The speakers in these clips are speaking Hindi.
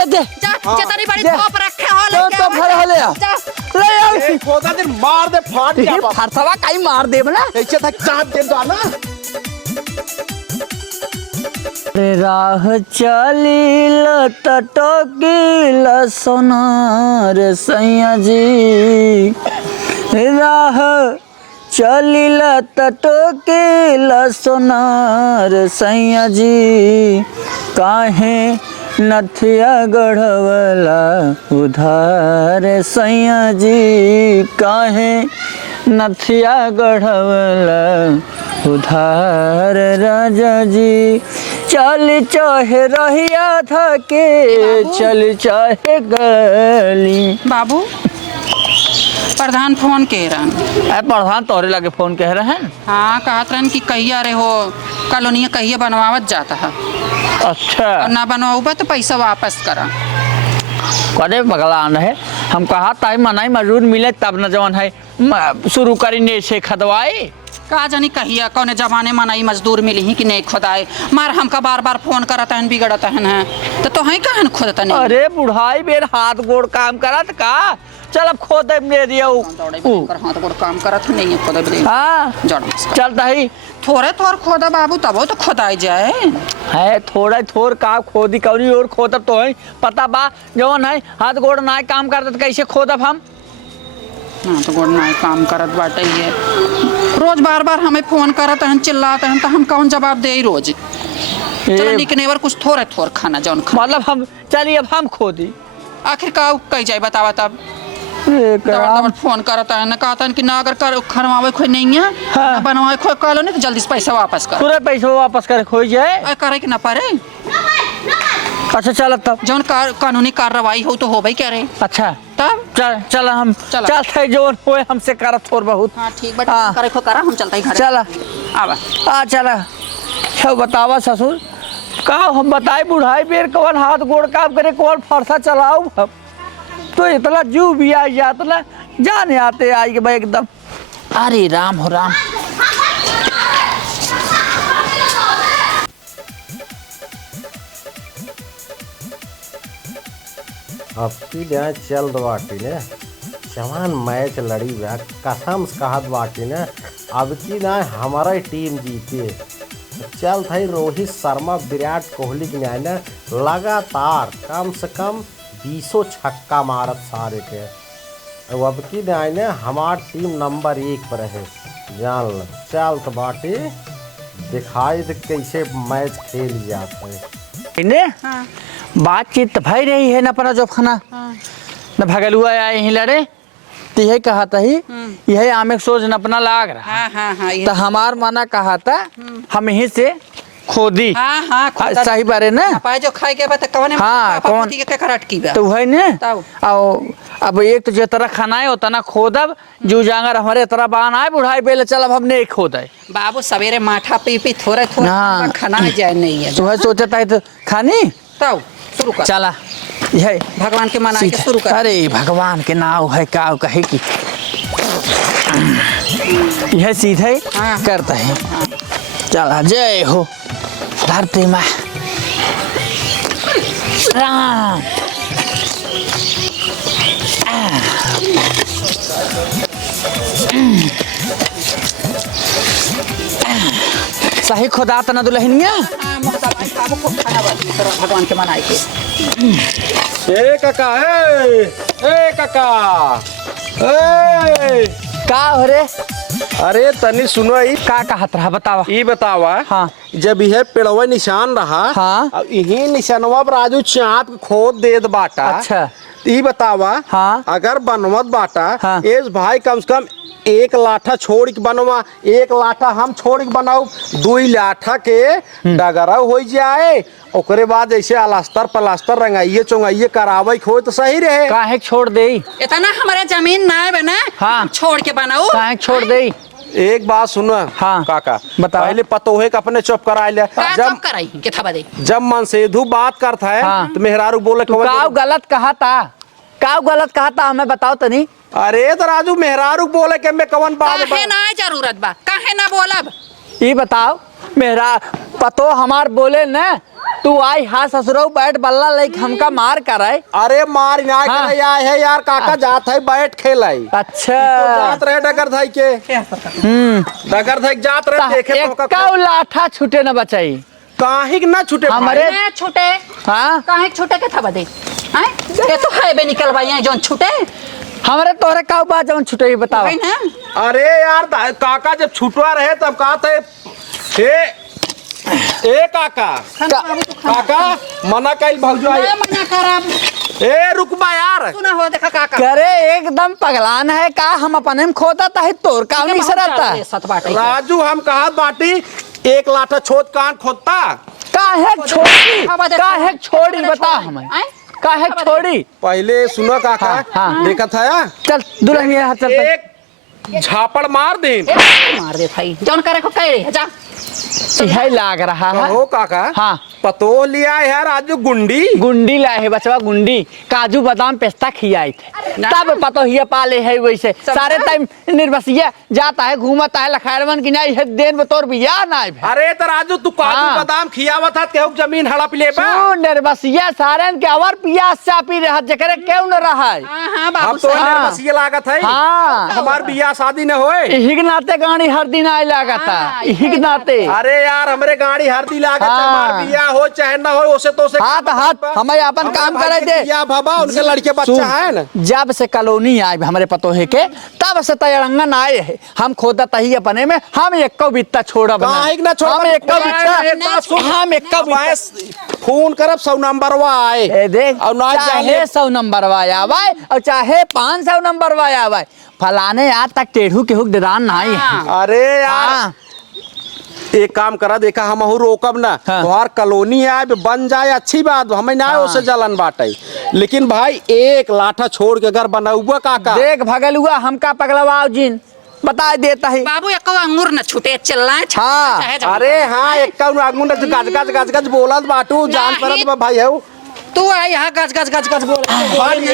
ले दे जा चतरी बड़ी दे। थोप रखे हो तो भर हो ले आ। ले आ ए खोदा दिन मार दे फाट ये जा फरसवा काई मार दे बना ऐसे था चाप दे दो ना राह चली लटकील सोनार सैया जी राह चली लटकील सोनार सैया जी काहे नथिया गढ़वला उधार सैया जी काहे नथिया गढ़वला उधार राजा जी चल चाहे रहिया था के चल चाहे गली। बाबू प्रधान फोन कह रहन प्रधान तोरे लगे फोन कह रहे हैं। हाँ कहत रहन कि कहिया रे हो कॉलोनिया कहिया बनवावत जाता है अच्छा और ना बनवाऊबा तो पैसा वापस करा कदे बगलान है हम कहा ताई मनाई मजदूर मिले तब न जवन है शुरू करी से खदवाई का जानी कहिया कौन जमाने में नई मजदूर मिली ही कि नहीं खुदाए मार हमका बार बार फोन करत हन बिगड़त हन है तो है कहन खुदता नहीं अरे बुढ़ाई बेर हाथ गोड़ काम करत का चल अब खोद दे दिया हाथ गोड़ काम करत नहीं है खुदा बे हाँ जड़ चलता ही थोड़े थोड़ खोदा बाबू तब तो खुदाई जाए है थोड़ा थोड़ का खोदी कौरी और खोदब तो है पता बा जवन है हाथ गोड़ ना काम करत कैसे खोदब हम हाँ तो गोड़ ना काम करत बाटे ये रोज बार बार हमें फोन करत हन चिल्लाते हन तो हम कौन जवाब दे रोज चलो निकनेवर कुछ थोड़े थोड़ खाना जौन खा मतलब हम चलिए अब हम खोदी आखिर का कही जाए बतावा तब दबड़ फोन करता है ना कहता है कि ना अगर कर खनवावे कोई नहीं है हाँ। ना बनवावे कोई कलो नहीं तो जल्दी से पैसा वापस कर पूरे पैसे वापस करे खो जाए करे कि ना पारे अच्छा चल तब जौन कानूनी कार्रवाई हो तो हो भाई कह रहे अच्छा तब चल चल हम चला। चलते जो होए हमसे करत थोड़ बहुत हाँ ठीक बट हाँ। करे को करा हम चलता ही घर चला आवा आ चला सब बतावा ससुर का हम बताए बुढ़ाई बेर कौन हाथ गोड़ काम करे कौन फरसा चलाऊ हम तो इतना जू भी आ जाता ना जाने आते आई के भाई एकदम अरे राम हो राम अब की जाए चल बाटी ने जवान मैच लड़ी हुआ कसम से कहत बाटी ने अब की ना हमारा टीम जीते चल था रोहित शर्मा विराट कोहली के न्याय ने लगातार कम से कम 20 छक्का मारत सारे के अब की न्याय ने हमार टीम नंबर 1 पर है जान ल चल तो बाटी दिखाई दे कैसे मैच खेल जाता है इन्हें हाँ बातचीत तो भाई रही है ना अपना जो खाना हाँ न भगलुआ आए यहीं लड़े तो यही कहा था ही यही आमे सोच न अपना लाग रहा हाँ हाँ हाँ तो हमार माना कहा था हम यहीं से खोदी हाँ हाँ खुदा सही बारे ना पाए जो खाए के बाद कौन हाँ, कौन? के करट की बा तो वही ने तब। अब एक तो जो तरह खाना है उतना खोदब जो जांगर हमारे तरह बान आए बुढ़ाई बेले चल अब हमने एक खोदा है बाबू सवेरे माठा पी पी थोड़े थोड़े हाँ। खाना जाए नहीं है तो वही सोचता है तो खानी तब शुरू कर चला यही भगवान के मना के शुरू कर अरे भगवान के नाव है का कहे की यह सीधे हाँ। करता है चला जय हो धरती माँ राम सही खुदा तना दुल्हनिया भगवान के मनाए के ए काका ए काका ए का हो रे अरे तनी सुनो ई का कहत रहा बतावा ई बतावा हाँ। जब यह पेड़वा निशान रहा हाँ। अब यही निशानवा पर राजू चाप खोद देत बाटा अच्छा। ई बतावा हाँ। अगर बनवत बाटा हाँ। एस भाई कम से कम 1 लाठा छोड़ के बनवा 1 लाठा हम छोड़ के बनाऊ 2 लाठा के डगरा हो जाए ओकरे बाद ऐसे अलास्तर पलास्तर रंगाइए चोंगाइए करावे हो तो सही रहे काहे छोड़ दे इतना हमारे जमीन ना है बना हाँ। छोड़ के बनाओ काहे छोड़ दे एक बात सुनो हाँ। काका बताओ। पहले पतोहे का अपने चुप करा ले जब कराई के था बदे जब मन सेधु बात करता है हाँ। तो मेहरारू बोले का गलत कहा था का गलत कहा था हमें बताओ तो नहीं अरे तो राजू मेहरारू बोले के मैं कवन बात काहे ना जरूरत बा काहे ना बोलब ये बताओ मेरा पतो हमार बोले न तू आई हाँ ससुरो बैठ बल्ला लाइक हमका मार कराए। अरे मार ना हाँ। करे आए है यार, काका जात है बैठ खेलाई। अच्छा तो जात रहे डगर धाई के, डगर धाई जात रहे देखे तो एक लाठा छूटे न बचाई काहे ना छूटे हमारे मैं छूटे हाँ काहे छूटे के था बदे हैं ये तो है बे निकलवाई है जोन छूटे हमारे तोहरे का बात जवन छूटे ही बताओ। वही ना अरे यार काका जब छुटवा रहे तब कहा थे ए काका काका मना कइल भौजाई मैं मना करब ए रुकबा यार सुना हो देखा काका करे एकदम पगलान है का हम अपने में खोदा है तोर का नहीं सरता सत बाटे राजू हम कहा बाटी एक लाठा छोड़ कान खोदता काहे छोड़ी काहे छोड़ी बता हमें काहे छोड़ी पहले सुनो काका हाँ, हाँ। देखा था चल दुल्हन ये हाथ चल एक झापड़ मार दे मार दे भाई जोन करे को कह रही है जा यही लाग रहा है हो काका हाँ पतो लिया है राजू गुंडी गुंडी लाए है बचवा गुंडी काजू बादाम पिस्ता खियाई थे तब पतो हिया पाले है वैसे सारे टाइम निर्बसिया जाता है घूमता है लखारवन की नहीं है देन बतौर बिया ना है। अरे तो राजू तू काजू हाँ। बादाम खियावा था केहू जमीन हड़प ले बा तू निर्बसिया सारे के अवर पियास चापी रहा जकरे क्यों न रहा है। हां हां हम बाबू तो सही हाँ। बस ये लागत है हाँ हमार बियाह शादी न होए इही के नाते गाड़ी हर दिन आए लगाता हाँ, इही के नाते अरे यार हमरे गाड़ी हरदी लागत हाँ। हमार बियाह हो चाहे ना हो उसे तो से हाथ हाथ हमें अपन काम करे दे या बाबा उनके लड़के बच्चा है ना जब से कॉलोनी आए हमारे पतोहे के तब से तयरंगन आए है हम खोदा तही अपने में हम एक बित्ता छोड़ब ना काहे ना छोड़ब? हम एक एक बात सुन। बित्ता हम एक बित्ता फोन करब 100 नंबरवा आए ए देख और ना चाहे जाने 100 नंबर आवे और चाहे 500 नंबर आवे फलाने आज तक टेढ़ू के हुक दिदान नहीं है। अरे यार हाँ एक काम करा देखा हम रोकब ना हाँ। तोहार कॉलोनी आए बन जाए अच्छी बात हमें ना उसे जलन बाटे लेकिन भाई एक लाठा छोड़ के अगर बनाऊबा काका देख भगल हुआ हमका पगलवाओ जिन बता देता है बाबू एक अंगूर न छूटे चिल्लाए हाँ, चाहे जाओ। अरे हाँ एक आगू गज गज गज बोलत बाटू जान नहीं। परत भाई है तू आ यहाँ गज गज गज गज बोल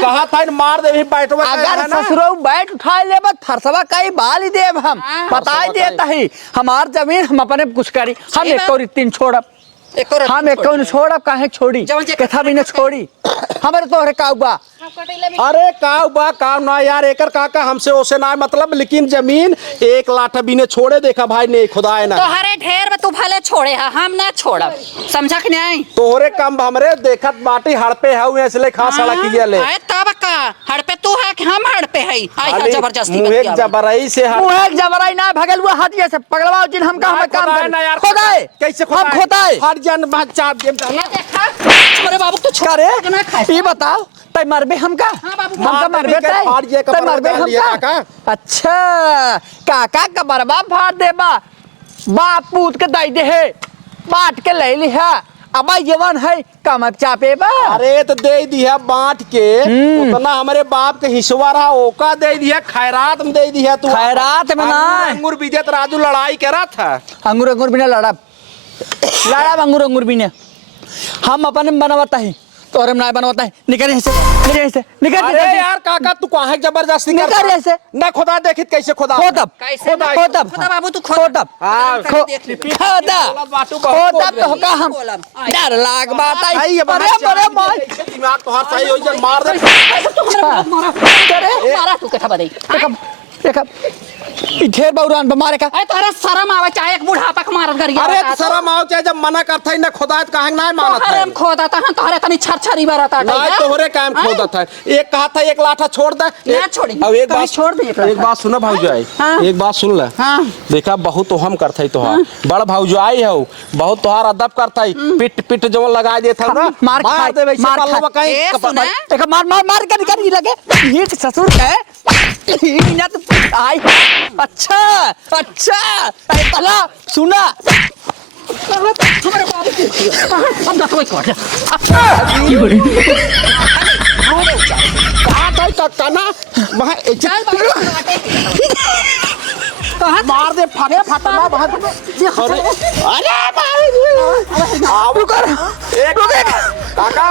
कहा था मार दे बैठवा अगर ससुरो बैठ उठा ले फरसवा कई बाल ही देव हम हाँ। बताई देता ही हमार जमीन हम अपने कुछ करी हम सही एक बात। और तीन छोड़ब एक और हम एक और छोड़ब काहे छोड़ी जवन जे कथा भी न छोड़ी हमारे तोहरे काउबा अरे काव बा काव ना यार एकर काका हमसे ओसे ना मतलब लेकिन जमीन एक लाठा भी ने छोड़े देखा भाई ने खुदा है ना तो हरे ढेर में तू भले छोड़े है हम ना छोड़ब समझा कि नहीं तोहरे कम हमरे देखत बाटी हड़पे है इसलिए खा सड़क किया ले आए तब का हड़ पे तू है कि हम हड़ पे है आई खाली जबरदस्ती मुँह एक बतियावे। जबरई से हड़ मुँह एक जबराई ना भगल हुआ हाथ जैसे पगलवाओ जिन हम का ना हम काम खोदाए कर ना यार खोदाए कैसे हम खोदाए हर जन बच्चा ये देखा अरे बाबू तू छोड़ करे के ना खाए ये बताओ तय मरबे हमका हाँ बाबू, हमका मार मरबे देबे, फाड़ दिए तय कपड़ा मरबे डाल दिए हमका काका। अच्छा काका का बरबा फाड़ देबा बाप पूत के दई दे है बाट के ले ली है अब जवन है कम चापे बा अरे तो दे दिया बांट के उतना हमारे बाप के हिस्सा रहा ओका दे दिया खैरात में दे दिया तू खैरात में ना। अंगूर बीजत राजू लड़ाई करा था अंगूर अंगूर बिना लड़ब लड़ब अंगूर अंगूर बिना हम अपने में बनवाता है तोरे में ना बनवाता है निकल ऐसे निकल अरे यार काका तू कहाँ जबरदस्ती निकल करता? ऐसे। ना खुदा देखित कैसे खुदा खोदब कैसे ना? खोदब खोदा बाबू तू खोदब हाँ, खोदब बाटू बहुत खोदब तो का हम बोलब। डर लाग बात आई आई ये अरे बड़े मार दिमाग तो हर सही हो जाए मार दे करे मारा तू के था बदई देखब ई ढेर बौरान बमारे का अरे तोरा शर्म आवे चाहे एक बुढ़ापा के मारत गरिया अरे तो शर्म आओ चाहे जब मना करता है ना खुदा तो कहेंगे ना मानत है हरम खोदा ता तोहरे तनी छरछरी बरता ना तोहरे काम खोदा था एक कहा था एक लाठा छोड़ दे ना छोड़ी। अब एक कभी बात छोड़ दे एक लाठा। एक बात सुनो भाऊजाई हाँ। एक बात सुन ले हाँ। देखा बहुत तो हम करता है तोहार बड़ भाऊजाई हो बहुत तोहार अदब करता है पिट पिट जो लगा देता ना मार दे वैसे मार पल्लवा कहीं ए, सुना? एक मार मार मार के निकल लगे हीट ससुर है ना तो आई अच्छा अच्छा तला सुना हमारे बाबू की अब कोई कोट कहा था काका ना वहां चल बाबू मार दे फटे फटना बहुत अरे भाई आओ कर एक काका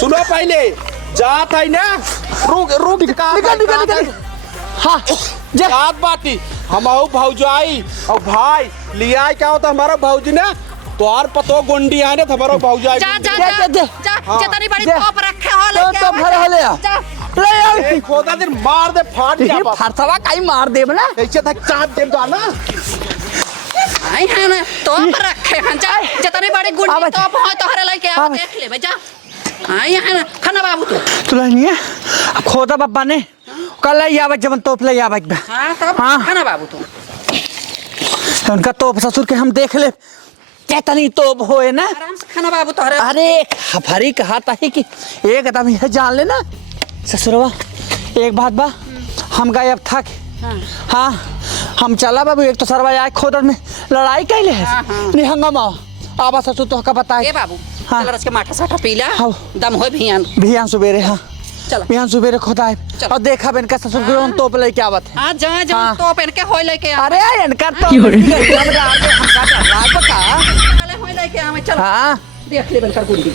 सुनो पहले जात है ना रुक रुक निकल हाँ जात बाटी हम आओ भौजाई और भाई लिया क्या होता हमारा भौजी ना तोहार पतो गोंडी है ना हमारो भौजाई जा जा दे, जा दे, दे। जा हाँ, जितनी बड़ी दे। तोप रखे हो तो लेके आओ, भर हो ले आ। जा। ले आओ ए, खोदा दिन मार दे फाट ये जा बाप फरसवा काई मार देब ना ऐसे था चाप दे दो ना आई है ना तोप रखे हैं जा जितनी बड़ी गुंडी आवाज। तोप हो तो हरे लेके आओ आवाज। देख ले जा आई है ना खाना बाबू तू तुला नहीं है अब खोदा बाबा ने कल ले आवे जबन तोप ले आवे बा हाँ तब हाँ। खाना बाबू तू उनका तोप ससुर के हम देख ले कितनी तोप होए ना आराम से खाना बाबू तोहरे अरे हफारी कहा था कि एकदम यह जान लेना ससुरवा एक बात बा हम गए अब थक हाँ हम चला बाबू एक तो सरवा आए खोदर में लड़ाई कैले है हाँ, हाँ। नहीं हंगामा आबा ससुर तो का बताए ए बाबू हाँ। चल रस के माठा साठा पी ला हाँ। दम हो भियान बिहान सुबेरे हाँ चलो बिहान सुबेरे खोदाए चलो। और देखा बेन का ससुर ग्रोन तोप लेके आवत है हाँ जा जा हाँ। तो पहन के होय लेके आ अरे इनका तो हमरा आगे हमका डर रहा है बता होय लेके आ मैं चल हाँ देख ले बनकर गुंडी